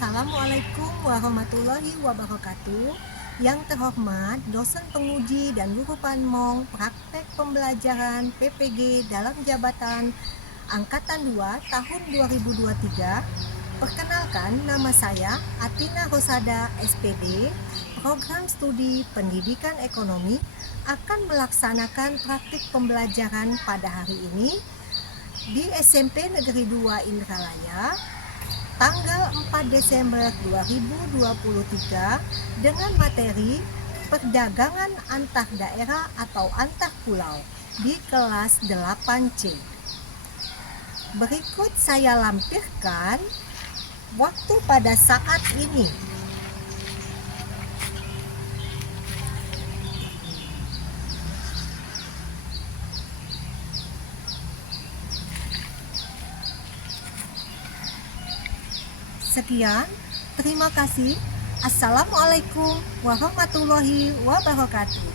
Assalamualaikum warahmatullahi wabarakatuh. Yang terhormat dosen penguji dan guru panmong praktek pembelajaran PPG dalam jabatan Angkatan 2 tahun 2023. Perkenalkan, nama saya Atina Rosada SPD, Program Studi Pendidikan Ekonomi akan melaksanakan praktik pembelajaran pada hari ini di SMP Negeri 2 Indralaya tanggal 4 Desember 2023 dengan materi perdagangan antar daerah atau antar pulau di kelas 8C. Berikut saya lampirkan waktu pada saat ini. Sekian, terima kasih. Assalamualaikum warahmatullahi wabarakatuh.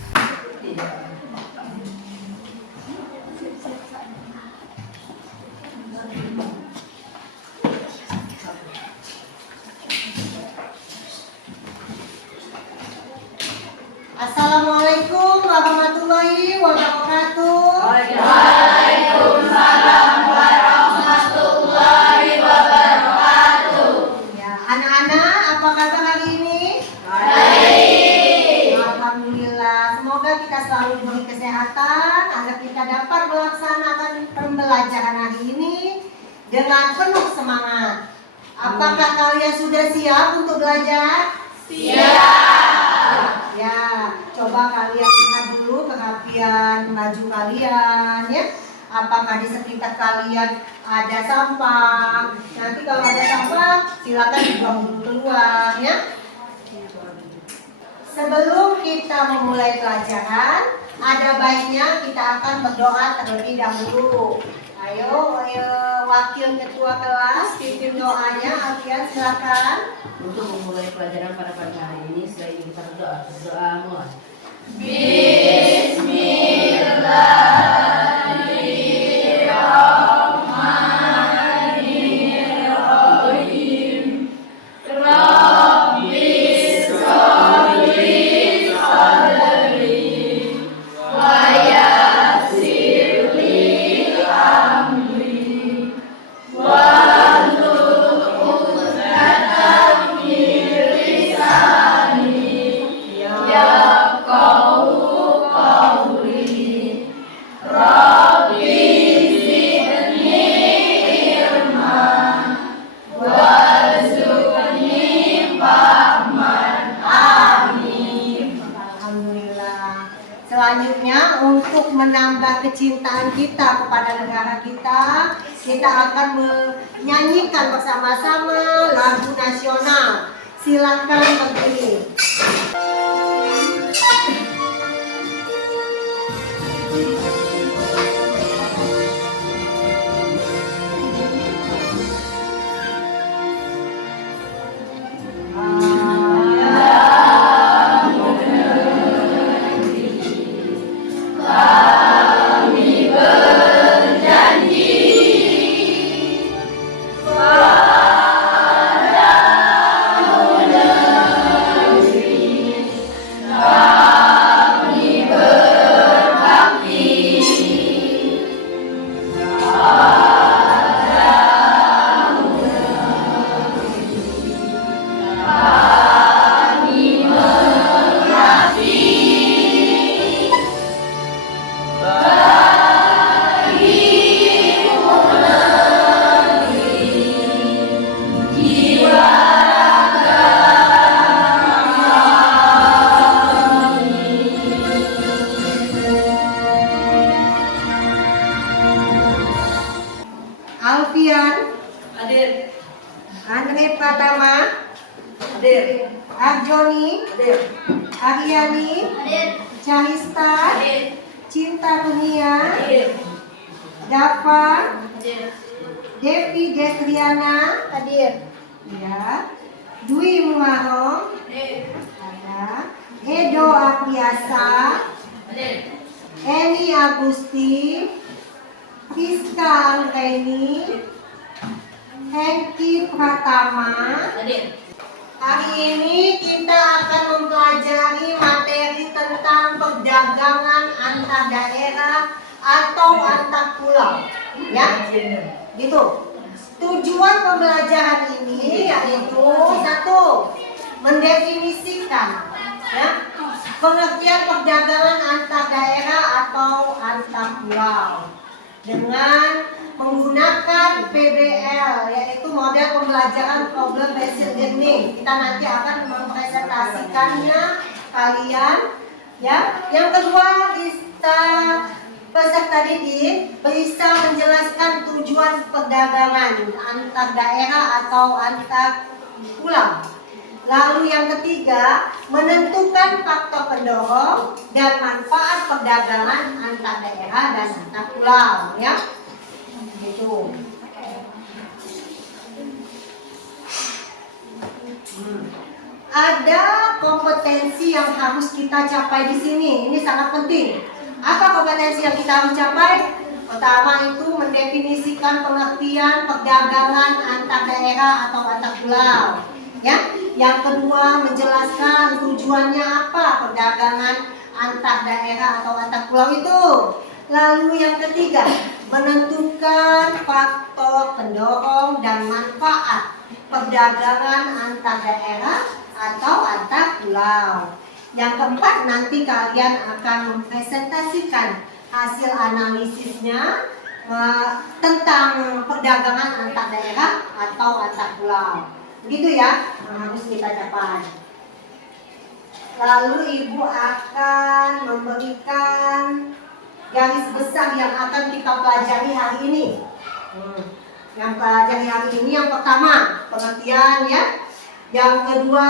Assalamualaikum warahmatullahi wabarakatuh. Waalaikumsalam warahmatullahi wabarakatuh. Ya, anak-anak, apa kabar hari ini? Baik. Alhamdulillah. Semoga kita selalu diberi kesehatan agar kita dapat melaksanakan pembelajaran hari ini dengan penuh semangat. Apakah kalian sudah siap untuk belajar? Siap. Ya, coba kalian lihat dulu kerapian baju kalian ya. Apakah di sekitar kalian ada sampah? Nanti kalau ada sampah, silakan dibuang dulu keluar ya. Sebelum kita memulai pelajaran, ada baiknya kita akan berdoa terlebih dahulu. Ayo, wakil ketua kelas, pimpin doanya. Alfian, silakan. Untuk memulai pelajaran pada pagi hari ini, sebaiknya kita berdoa. Berdoa mulai. Bismillahirrahmanirrahim. Rabbis sholli sadri wa yassir li amri wahlul 'uqdatam min lisani yafqahu qawli. Rabbi zidni ilman warzuqni fahman. Amin. Alhamdulillah. Selanjutnya untuk menambah kecintaan kita kepada negara kita akan menyanyikan bersama-sama lagu nasional. Silakan berdiri. Kami berjanji padamu negeri, kami berbakti padamu negeri, kami mengabdi bagimu negeri, jiwa raga kami. Alfian, Hadir. Andre Pratama, Hadir. Arjoni, Hadir. Aryani, Hadir. Cahista, Hadir. Cinta Dunia, Hadir. Dava, Hadir. Devi Destriana, Hadir. ya, Dwi Muharram, Hadir. ada, Edo Apriasa, Hadir. Eni Agusti, Rizka Anggraini, Hengki Pratama. Hadir. Hari ini kita akan mempelajari materi tentang perdagangan antar daerah atau antar pulau. Ya, gitu. Tujuan pembelajaran ini yaitu satu, mendefinisikan ya, pengertian perdagangan antar daerah atau antar pulau dengan menggunakan PBL, yaitu model pembelajaran problem based learning. Kita nanti akan mempresentasikannya kalian ya. Yang kedua, peserta didik bisa menjelaskan tujuan perdagangan antar daerah atau antar pulau. Lalu yang ketiga, menentukan faktor pendorong dan manfaat perdagangan antar daerah dan antar pulau, ya. Gitu. Ada kompetensi yang harus kita capai di sini. Ini sangat penting. Apa kompetensi yang kita harus capai? Pertama itu mendefinisikan pengertian perdagangan antar daerah atau antar pulau. Ya. Yang kedua, menjelaskan tujuannya apa perdagangan antar daerah atau antar pulau itu. Lalu yang ketiga, menentukan faktor pendorong dan manfaat perdagangan antar daerah atau antar pulau. Yang keempat, nanti kalian akan mempresentasikan hasil analisisnya tentang perdagangan antar daerah atau antar pulau. Begitu ya, harus kita capai. Lalu ibu akan memberikan garis besar yang akan kita pelajari hari ini. Yang pelajari hari ini yang pertama, pengertian ya. Yang kedua,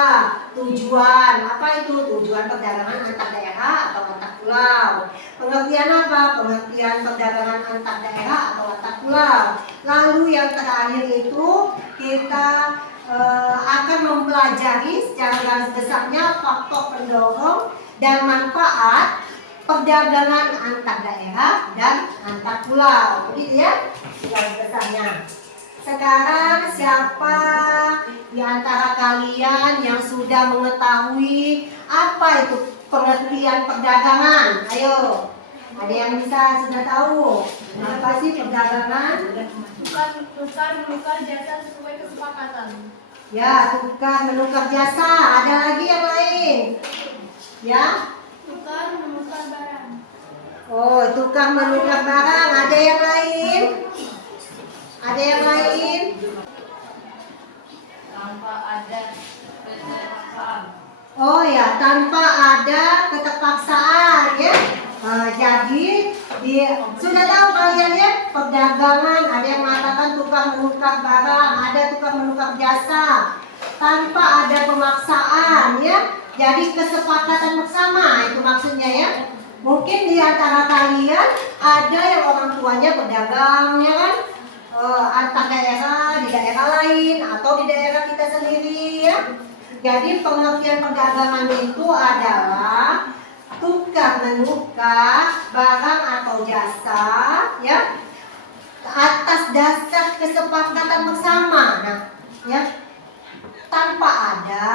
tujuan. Apa itu? Tujuan perdagangan antar daerah atau antar pulau. Pengertian apa? Pengertian perdagangan antar daerah atau antar pulau. Lalu yang terakhir itu kita akan mempelajari secara garis besarnya faktor pendorong dan manfaat perdagangan antar daerah dan antar pulau. Begitu ya garis besarnya. Sekarang siapa di antara kalian yang sudah mengetahui apa itu pengertian perdagangan? Ayo, ada yang sudah tahu apa sih perdagangan? Tukar menukar jasa sesuai kesepakatan. Ya, tukar menukar jasa. Ada lagi yang lain? Ya? Tukar menukar barang. Oh, tukar menukar barang. Ada yang lain? Ada yang lain? Tanpa ada keterpaksaan. Oh ya, tanpa ada keterpaksaan ya. Jadi sudah tahu kalian ya, perdagangan ada yang mengatakan tukar menukar barang, ada tukar menukar jasa tanpa ada pemaksaan ya. Jadi kesepakatan bersama itu maksudnya ya. Mungkin di antara kalian ada yang orang tuanya pedagang ya kan, antar daerah di daerah lain atau di daerah kita sendiri ya. Jadi pengertian perdagangan itu adalah tukar menukar barang atau jasa ya atas dasar kesepakatan bersama. Nah, ya tanpa ada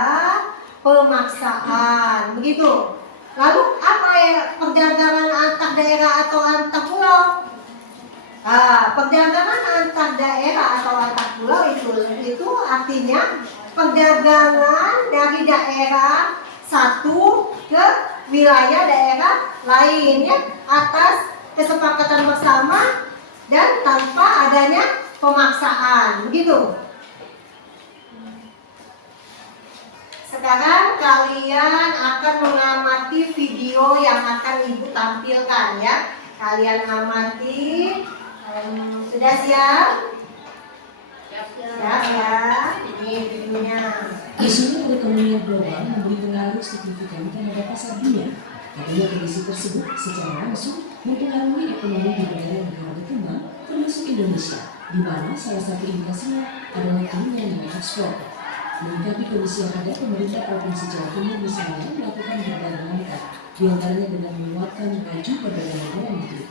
pemaksaan begitu. Lalu apa ya perdagangan antar daerah atau antar pulau? Perdagangan antar daerah atau antar pulau itu artinya perdagangan dari daerah satu ke wilayah daerah lain ya atas kesepakatan bersama dan tanpa adanya pemaksaan begitu. Sekarang kalian akan mengamati video yang akan ibu tampilkan ya. Kalian amati. Sudah siap? Siap ya. Ini videonya. Isunya perekonomian global memberi pengaruh signifikan terhadap pasar dunia. Adanya kondisi tersebut secara langsung mempengaruhi ekonomi di negara-negara berkembang, termasuk Indonesia, di mana salah satu indikasinya adalah turunnya nilai ekspor. Menyikapi kondisi yang ada, pemerintah Provinsi Jawa Timur misalnya melakukan berbagai langkah, diantaranya dengan menguatkan laju perdagangan dalam negeri.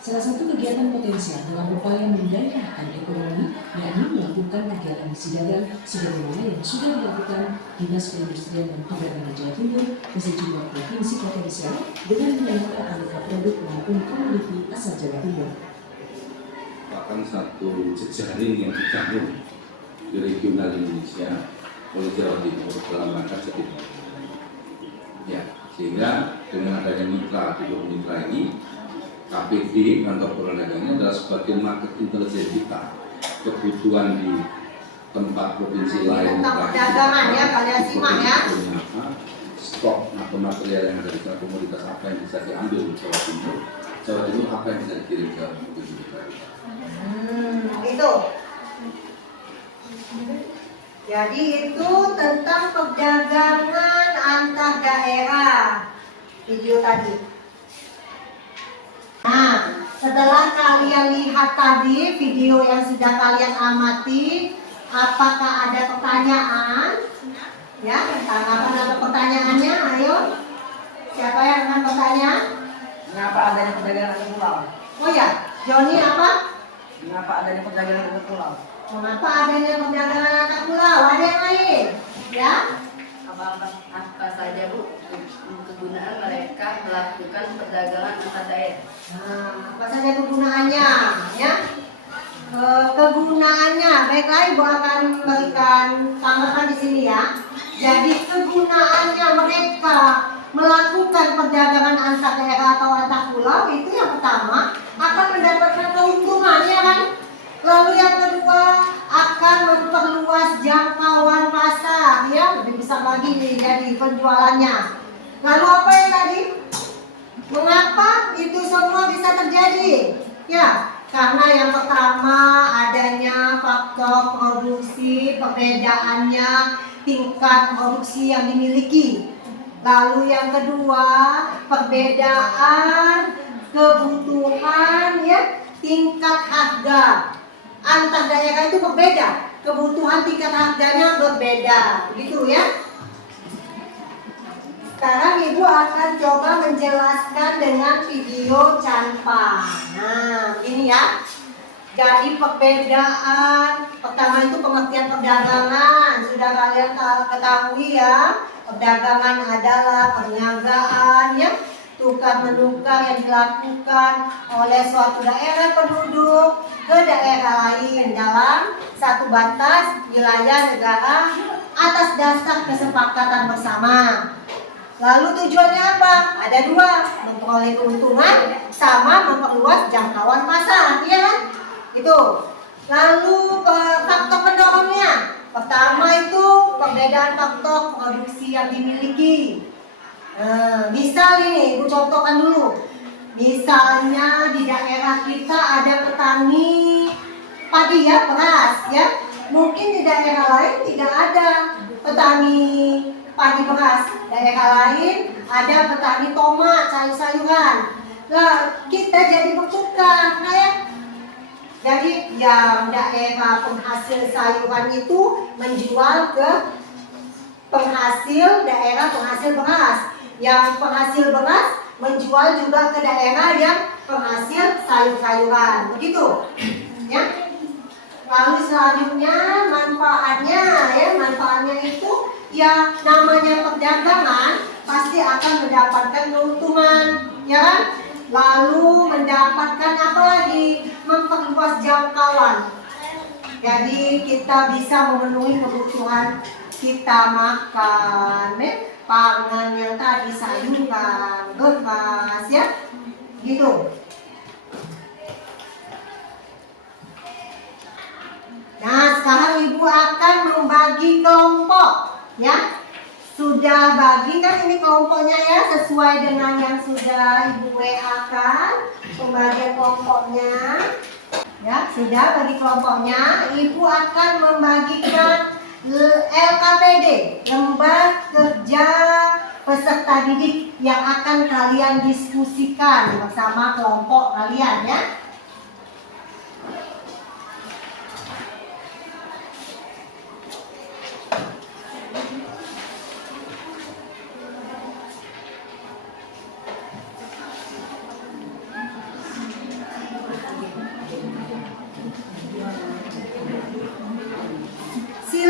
Salah satu kegiatan potensial dalam upaya menggairahkan ekonomi yakni melakukan transaksi dagang sebagaimana yang sudah dilakukan Dinas Perindustrian dan Perdagangan Jawa Timur ke sejumlah provinsi Potensial dengan menyanyikan aneka produk maupun komoditi asal Jawa Timur. Bahkan satu jejaring yang dibangun di regional Indonesia oleh Jawa Timur dalam rangka setidaknya. Ya, sehingga dengan adanya mitra ini, KPD kantor perdagangan adalah sebagai market intelligence kita, kebutuhan di tempat provinsi lain, tentang perdagangan ya, kalian simak ya. Stok atau material yang ada di sana, komoditas apa yang bisa diambil di Jawa Timur apa yang bisa dikirim ke provinsi lain. Itu. Jadi itu tentang perdagangan antar daerah video tadi. Nah, setelah kalian lihat tadi video yang sudah kalian amati, apakah ada pertanyaan? Ya, tanggapan atau pertanyaannya? Ayo, siapa yang akan bertanya? Mengapa adanya perdagangan antar pulau? Oh ya, Joni apa? Mengapa adanya perdagangan antar pulau? Mengapa adanya perdagangan antar pulau? Ada yang lain? Ya? Apa saja Bu kegunaan mereka melakukan perdagangan antar daerah? Nah, apa saja kegunaannya? Ya? Kegunaannya, baiklah Ibu akan berikan tanggapan di sini ya. Jadi kegunaannya mereka melakukan perdagangan antar daerah atau antar pulau itu yang pertama akan mendapatkan keuntungan ya kan. Lalu yang kedua akan memperluas jangkauan pasar ya, lebih besar lagi nih jadi penjualannya. Lalu apa yang tadi? Mengapa itu semua bisa terjadi? Ya, karena yang pertama adanya faktor produksi, perbedaannya tingkat produksi yang dimiliki. Lalu yang kedua, perbedaan kebutuhan ya, tingkat harga. Antar daerah itu berbeda, kebutuhan tingkat harganya berbeda, begitu ya. Sekarang Ibu akan coba menjelaskan dengan video canpa. Nah, ini ya. Jadi perbedaan pertama itu pengertian perdagangan sudah kalian ketahui ya. Perdagangan adalah perniagaan ya, tukar menukar yang dilakukan oleh suatu daerah penduduk ke daerah lain dalam satu batas wilayah negara atas dasar kesepakatan bersama. Lalu tujuannya apa? Ada dua, memperoleh keuntungan sama memperluas jangkauan pasar, ya kan? Itu. Lalu faktor pendorongnya. Pertama itu perbedaan faktor produksi yang dimiliki. Misal ini, Ibu contohkan dulu. Misalnya di daerah kita ada petani padi ya, beras ya. Mungkin di daerah lain tidak ada petani padi beras. Daerah lain ada petani tomat, sayur-sayuran. Nah, kita jadi bertukar, nah ya. Jadi yang daerah penghasil sayuran itu menjual ke daerah penghasil beras. Yang penghasil beras menjual juga ke daerah yang penghasil sayur-sayuran. Begitu. Ya. Lalu selanjutnya manfaatnya itu ya namanya perdagangan pasti akan mendapatkan keuntungan, ya kan? Lalu mendapatkan apa lagi? Memperluas jangkauan. Jadi kita bisa memenuhi kebutuhan kita makan, pangan yang tadi sayuran, beras, ya, gitu. Nah, sekarang Ibu akan membagi kelompok, ya. Sudah bagi kan ini kelompoknya ya, sesuai dengan yang sudah Ibu WA-kan, pembagian kelompoknya. Ya, sudah bagi kelompoknya, Ibu akan membagikan LKPD, Lembar Kerja Peserta Didik yang akan kalian diskusikan bersama kelompok kalian ya.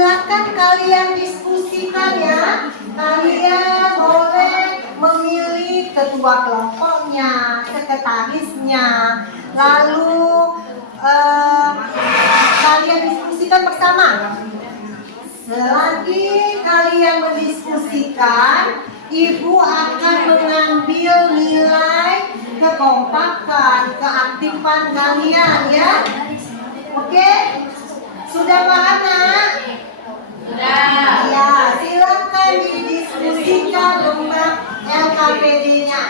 silakan kalian diskusikan ya. Kalian boleh memilih ketua kelompoknya, sekretarisnya, lalu kalian diskusikan bersama. Selagi kalian mendiskusikan, Ibu akan mengambil nilai kekompakan, keaktifan kalian ya. Oke? Sudah paham nak? Sudah. Ya, silakan didiskusikan tentang LKPD-nya.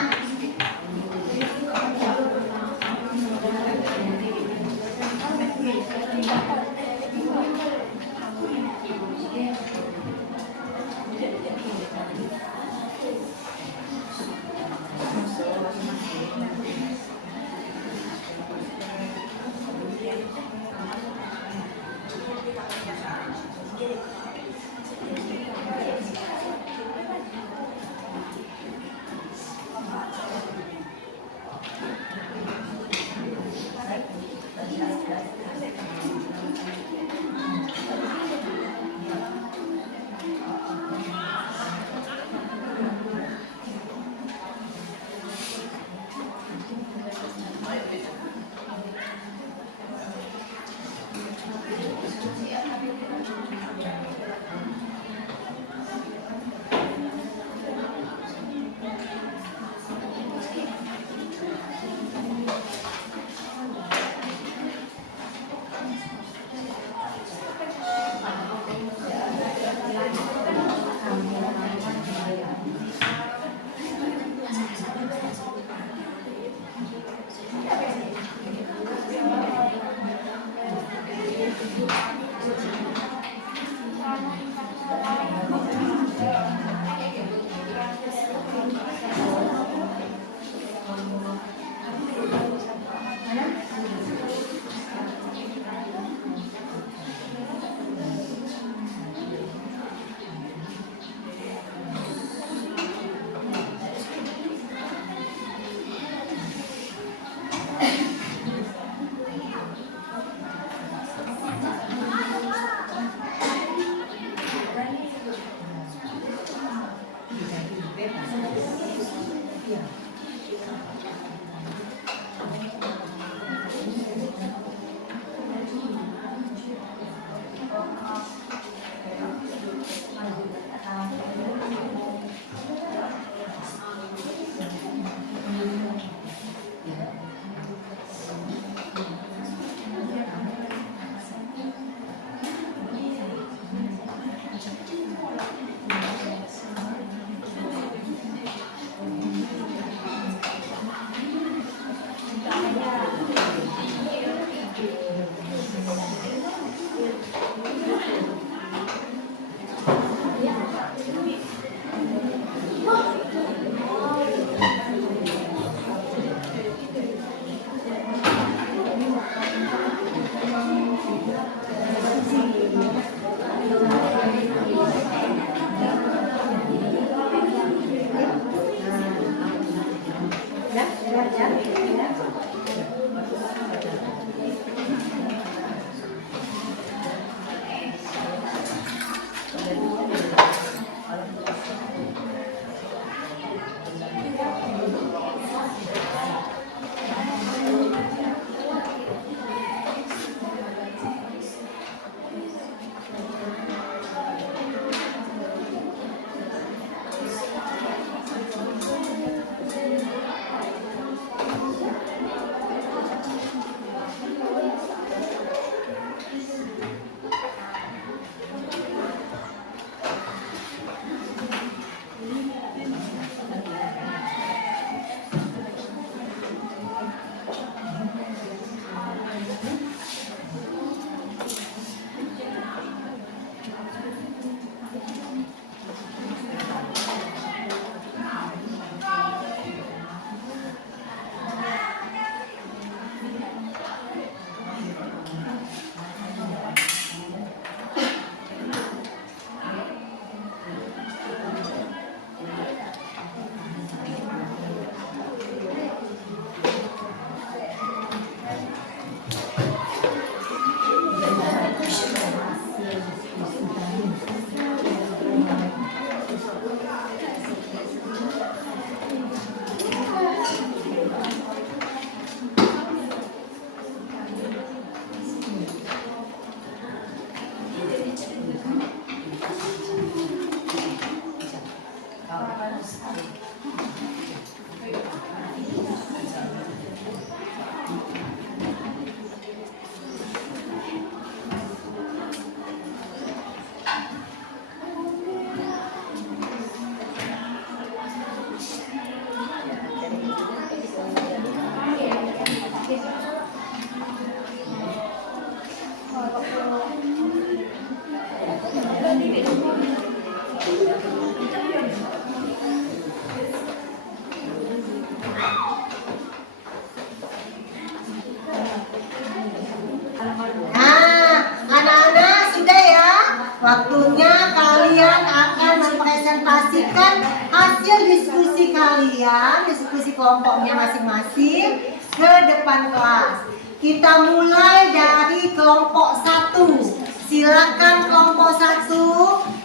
Waktunya kalian akan mempresentasikan hasil diskusi kalian, diskusi kelompoknya masing-masing ke depan kelas. Kita mulai dari kelompok 1. Silakan kelompok 1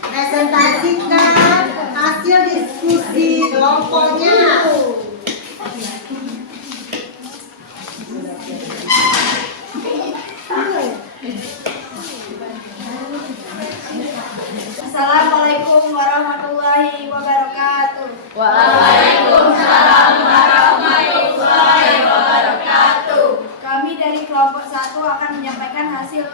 presentasikan hasil diskusi kelompoknya. Assalamualaikum warahmatullahi wabarakatuh. Waalaikumsalam warahmatullahi wabarakatuh. Kami dari kelompok 1 akan menyampaikan hasil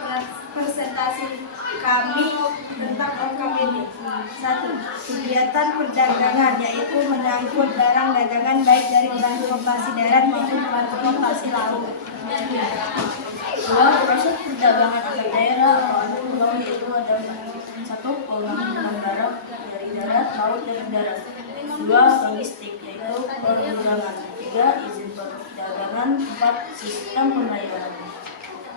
presentasi kami tentang OKBD. 1. Kegiatan perdagangan, yaitu mengangkut barang dagangan baik dari transportasi darat maupun transportasi laut. 2. Proses perdagangan antar daerah atau antar pulau, yaitu ada 1. Pengangkutan barang dari darat, laut, dan udara. 2. Logistik, yaitu perdagangan. 3. Izin perdagangan. 4. Sistem pembayaran.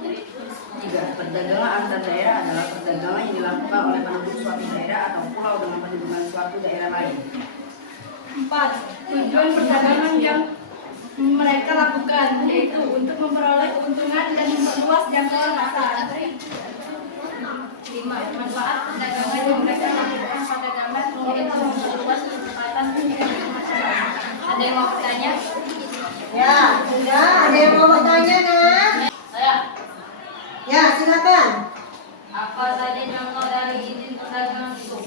3. Perdagangan antar daerah adalah perdagangan yang dilakukan oleh penduduk suatu daerah atau pulau dengan penduduk suatu daerah lain. 4. Tujuan perdagangan yang mereka lakukan, yaitu untuk memperoleh keuntungan dan memperluas jangkauan pasar. 5. Manfaat perdagangan yang mereka lakukan pada gambar yaitu memperluas kesempatan masyarakat. Ada yang mau bertanya? Ya, sudah. Ada yang mau bertanya, Nak? Saya. Ya, silakan. Apa saja contoh dari izin perdagangan itu?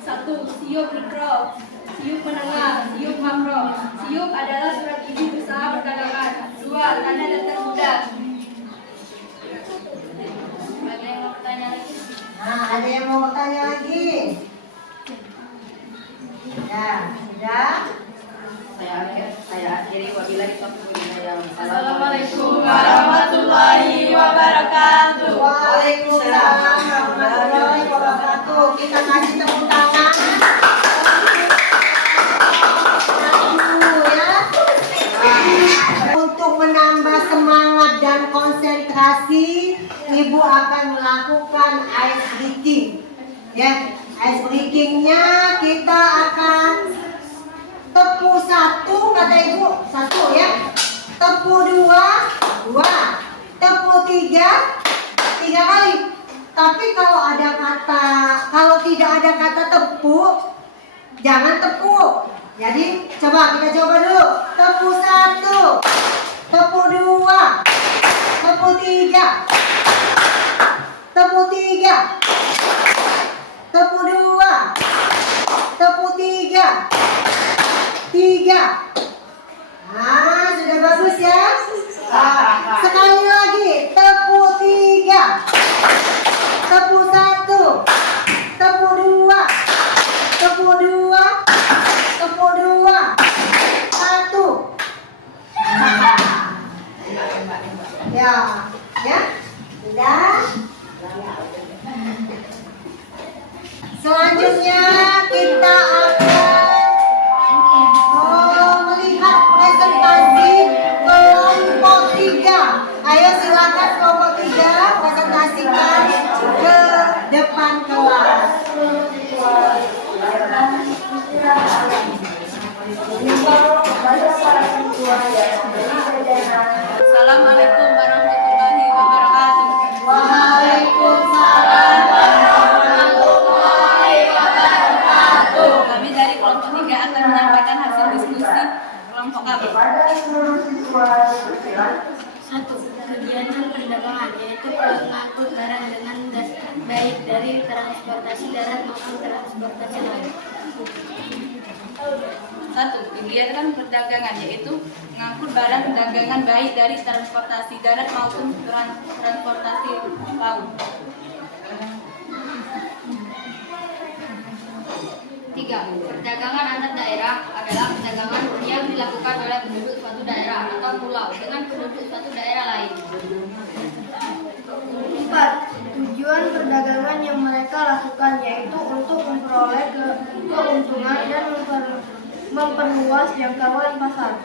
1. Siup mikro, siup menengah, siup makro. Siup adalah surat izin usaha perdagangan. 2. Tanda daftar budak. Ada yang mau bertanya lagi? Nah, ada yang mau bertanya lagi? Ya, sudah. Saya akhiri wabillahi taufiq wal hidayah. Assalamualaikum warahmatullahi wabarakatuh. Waalaikumsalam warahmatullahi wabarakatuh. Kita kasih tepuk tangan. Ya. Untuk menambah semangat dan konsentrasi, Ibu akan melakukan ice breaking. Ya, ice breakingnya kita akan tepu 1, kata Ibu 1 ya. Tepu 2, 2. Tepu 3, 3 kali. Tapi kalau tidak ada kata tepu, jangan tepuk. Jadi coba kita coba dulu. Tepu 1, tepu 2, tepu 3, tepu 3, tepu 2, tepu 3, 3. Nah, sudah bagus ya. Nah, sekali lagi, tepu 3, tepu 1, tepu 2, tepu 2, tepu 2, 1. Ya, ya, sudah. Selanjutnya kita akan melihat presentasi kelompok 3. Ayo silakan kelompok 3 presentasikan ke depan kelas. Assalamualaikum warahmatullahi wabarakatuh. Waalaikumsalam warahmatullahi wabarakatuh. Kami dari kelompok 3 akan menyampaikan hasil diskusi kelompok kami. 1. Kegiatan perdagangan, yaitu mengangkut barang dengan baik dari transportasi darat maupun transportasi laut. 1. Kegiatan perdagangan yaitu mengangkut barang dagangan baik dari transportasi darat maupun transportasi laut. 3. Perdagangan antar daerah adalah perdagangan yang dilakukan oleh penduduk suatu daerah atau pulau dengan penduduk suatu daerah lain. 4. Tujuan perdagangan yang mereka lakukan, yaitu untuk memperoleh keuntungan dan memperluas jangkauan pasar.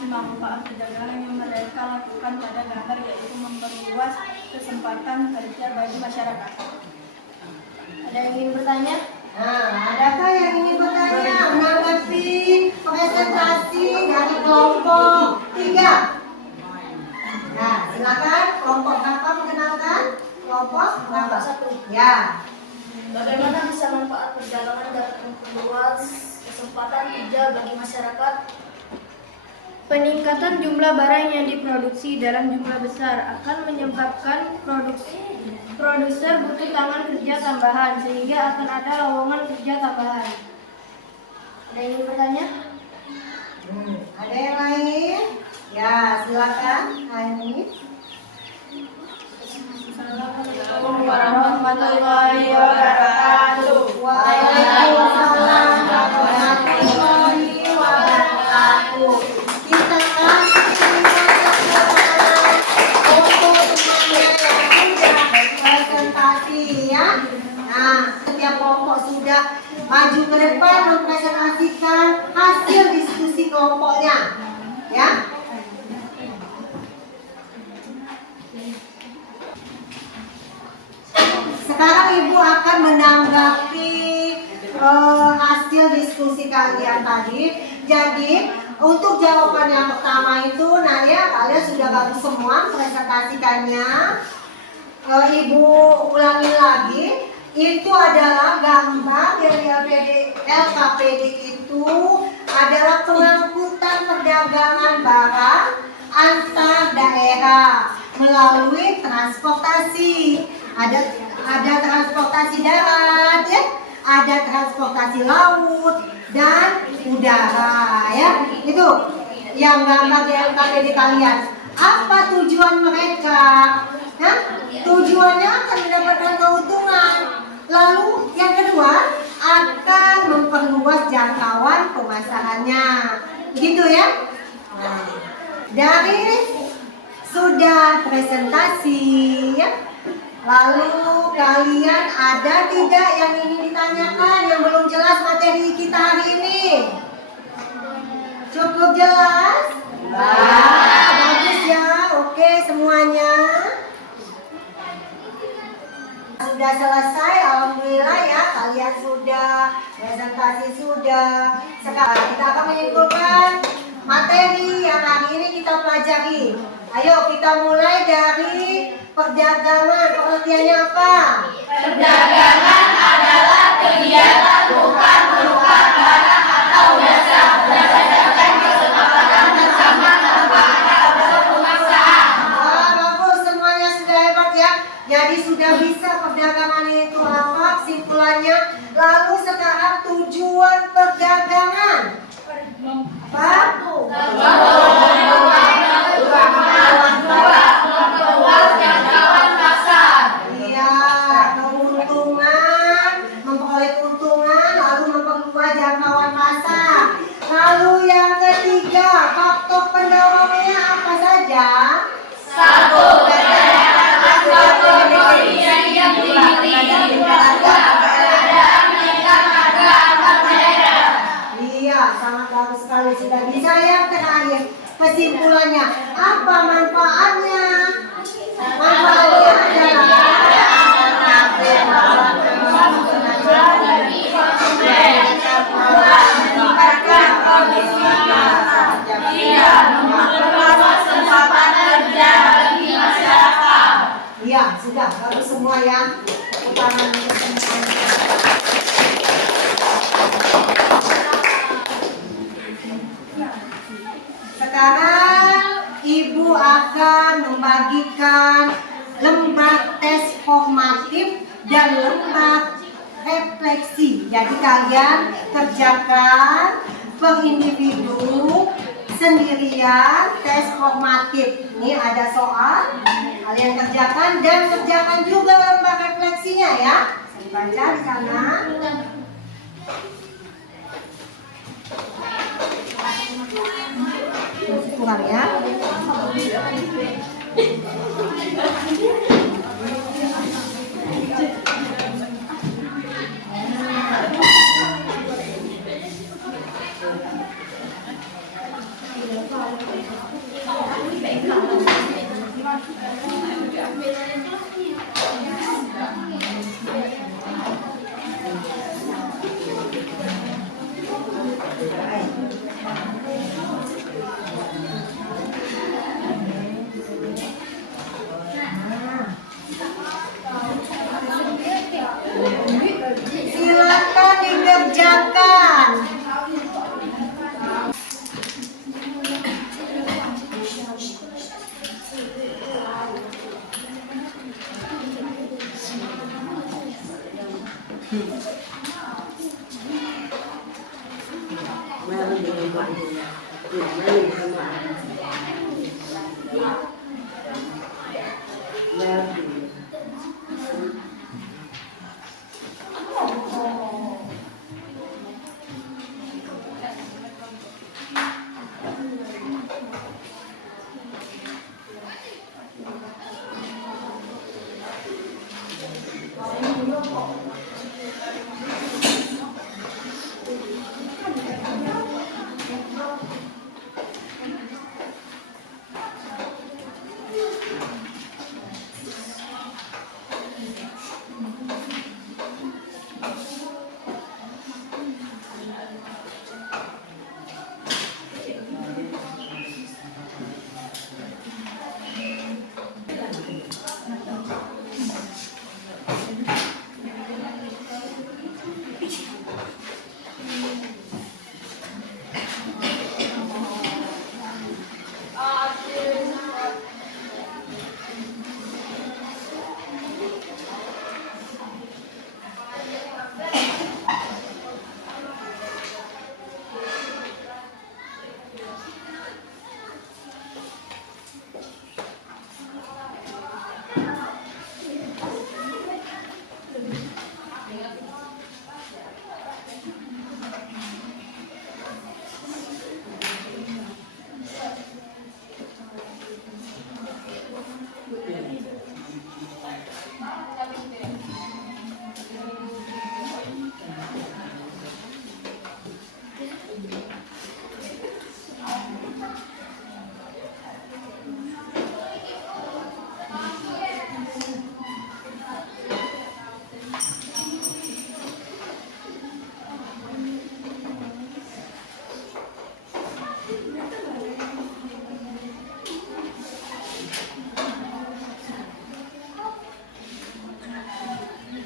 5. Manfaat perdagangan yang mereka lakukan pada gambar, yaitu memperluas kesempatan kerja bagi masyarakat. Ada yang ingin bertanya? Nah, adakah yang ingin bertanya menanggapi presentasi dari kelompok 3? Nah, silakan kelompok berapa mengenalkan? Kelompok berapa? 1. Ya. Bagaimana bisa manfaat perdagangan dapat memperluas kesempatan kerja bagi masyarakat? Peningkatan jumlah barang yang diproduksi dalam jumlah besar akan menyebabkan produser butuh tangan kerja tambahan sehingga akan ada lowongan kerja tambahan. Ada yang ingin bertanya? Ada yang lain? Ya, silakan. Hani. Assalamualaikum warahmatullahi wabarakatuh. Waalaikumsalam warahmatullahi wabarakatuh. Kita kasih untuk semuanya yang sudah presentasi ya. Nah, setiap kelompok sudah maju ke depan mempresentasikan hasil diskusi kelompoknya. Ya. Sekarang Ibu akan menanggapi hasil diskusi kalian tadi. Jadi untuk jawaban yang pertama itu, nah ya kalian sudah bagus semua presentasikannya. Ibu ulangi lagi. Itu adalah gambar dari LKPD itu adalah pengangkutan perdagangan barang antar daerah melalui transportasi. Ada transportasi darat ya, ada transportasi laut dan udara ya. Itu yang gambar di LKPD kalian. Apa tujuan mereka? Nah, tujuannya akan mendapatkan keuntungan. Lalu yang kedua akan memperluas jangkauan pemasarannya. Gitu ya. Nah, dari sudah presentasi ya. Lalu kalian ada tidak yang ingin ditanyakan yang belum jelas materi kita hari ini? Cukup jelas? Bagus ya, oke semuanya. Sudah selesai, alhamdulillah ya, kalian sudah, presentasi sudah. Sekarang kita akan menyimpulkan materi yang hari ini kita pelajari. Ayo kita mulai dari perdagangan. Pengertiannya apa? Perdagangan adalah kegiatan tukar menukar barang atau jasa berdasarkan kesepakatan bersama tanpa ada unsur pemaksaan. Bagus, semuanya sudah hebat ya. Jadi sudah bisa perdagangan itu apa? Kesimpulannya. Lalu sekarang tujuan perdagangan. Apa? Memperluas jangkauan pasar. Iya, keuntungan, memperoleh keuntungan, lalu memperluas jangkauan pasar. Lalu yang ketiga, faktor pendorongnya apa saja? Satu, keadaan atau kondisinya yang dimiliki. Dua, keadaan meningkat harga antar daerah. Iya, sangat bagus sekali, sudah bisa. Yang terakhir, kesimpulannya, apa manfaatnya? Manfaatnya adalah meningkatkan kondisi pasar. Tiga, memperluas kesempatan kerja bagi masyarakat. iya, sudah bagus semua ya. Tepuk tangan untuk semuanya. Sekarang Ibu akan membagikan lembar tes formatif dan lembar refleksi. Jadi kalian kerjakan per individu sendirian tes formatif. Ini ada soal, kalian kerjakan dan kerjakan juga lembar refleksinya ya. Saya baca di sana. Kurang ya.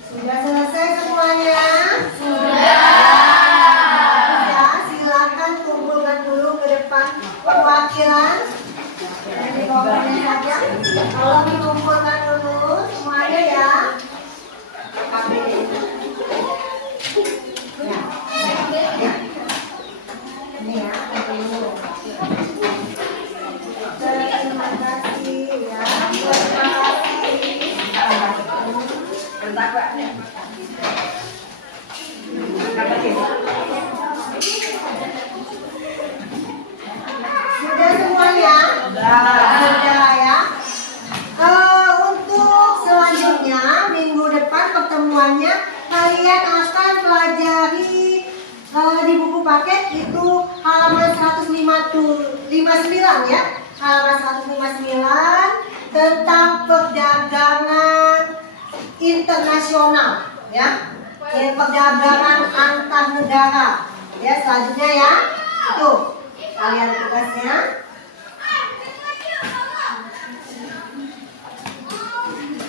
Sudah selesai semuanya? Sudah. Ya, silakan kumpulkan dulu ke depan perwakilan. Jadi komponen saja. Tolong dikumpulkan dulu semuanya ya. Ya. Ya. Ini ya, dulu. Terima kasih ya. Terima kasih. Sudah semuanya? Sudah ya. Untuk selanjutnya minggu depan pertemuannya kalian akan pelajari di buku paket itu halaman 159 ya. Halaman 159 tentang perdagangan internasional ya. Perdagangan antar negara. Ya, selanjutnya ya. Tuh, kalian tugasnya.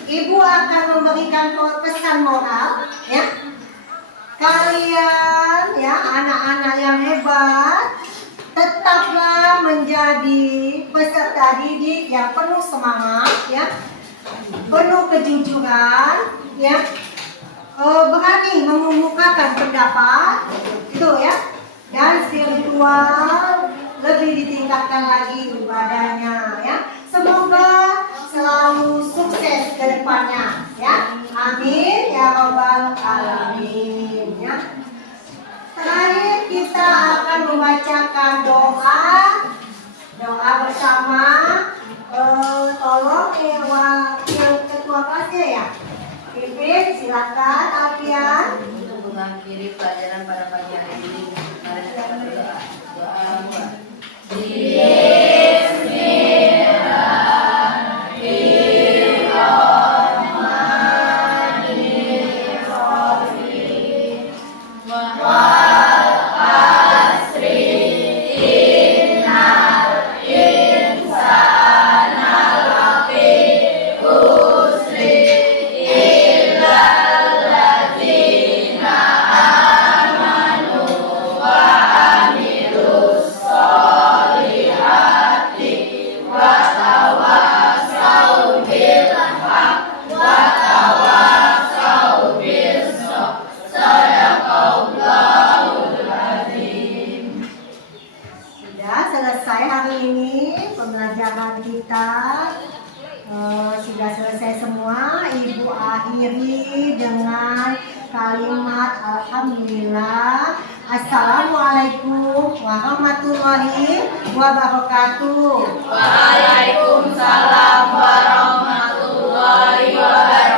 Ibu akan memberikan pesan moral ya. Kalian ya, anak-anak yang hebat, tetaplah menjadi peserta didik yang penuh semangat ya. Penuh kejujuran ya. Berani mengemukakan pendapat itu ya, dan spiritual lebih ditingkatkan lagi ibadahnya ya. Semoga selalu sukses ke depannya ya. Amin ya rabbal alamin ya. Terakhir kita akan membacakan doa bersama. Tolong yang ketua kelasnya ya. Pipin, silakan Alfian. Untuk mengakhiri pelajaran pada pagi hari ini, mari kita berdoa. Doa. akhiri dengan kalimat alhamdulillah. Assalamualaikum warahmatullahi wabarakatuh. Waalaikumsalam warahmatullahi wabarakatuh.